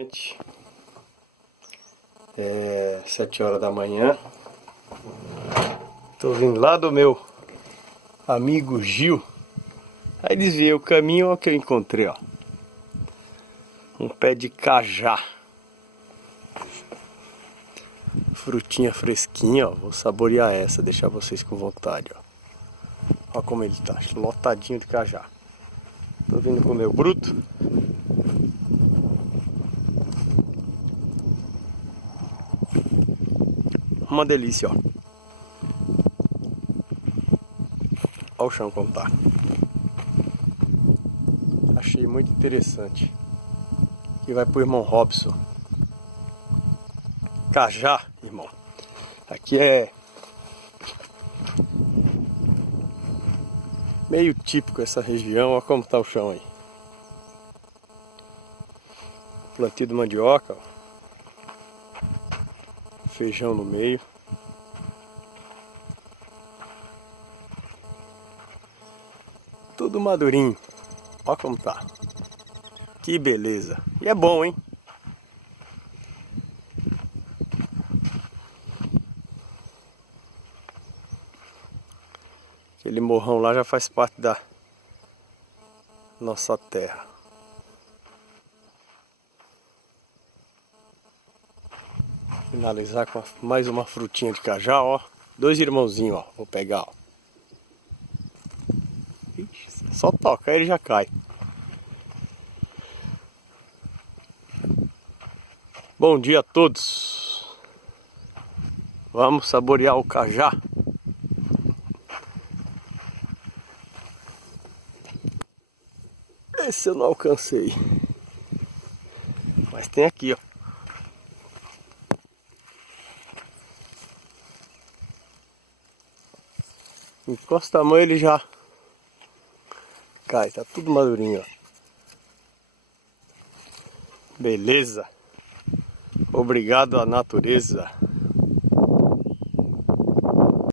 Gente, é 7 horas da manhã. Tô vindo lá do meu amigo Gil. Aí desviei o caminho, olha o que eu encontrei, ó. Um pé de cajá. Frutinha fresquinha, ó. Vou saborear essa, deixar vocês com vontade, ó. Olha como ele tá, lotadinho de cajá. Tô vindo com o meu bruto. Uma delícia, ó. Olha o chão como tá. Achei muito interessante. Aqui vai pro irmão Robson. Cajá, irmão. Aqui é meio típico essa região. Olha como tá o chão aí. Plantio de mandioca, ó. Feijão no meio. Tudo madurinho. Olha como tá. Que beleza. E é bom, hein? Aquele morrão lá já faz parte da nossa terra. Finalizar com mais uma frutinha de cajá, ó. 2 irmãozinhos, ó. Vou pegar, ó. Ixi, só tocar ele já cai. Bom dia a todos. Vamos saborear o cajá. Esse eu não alcancei. Mas tem aqui, ó. Encosta a mão ele já cai, tá tudo madurinho, ó. Beleza. Obrigado à natureza.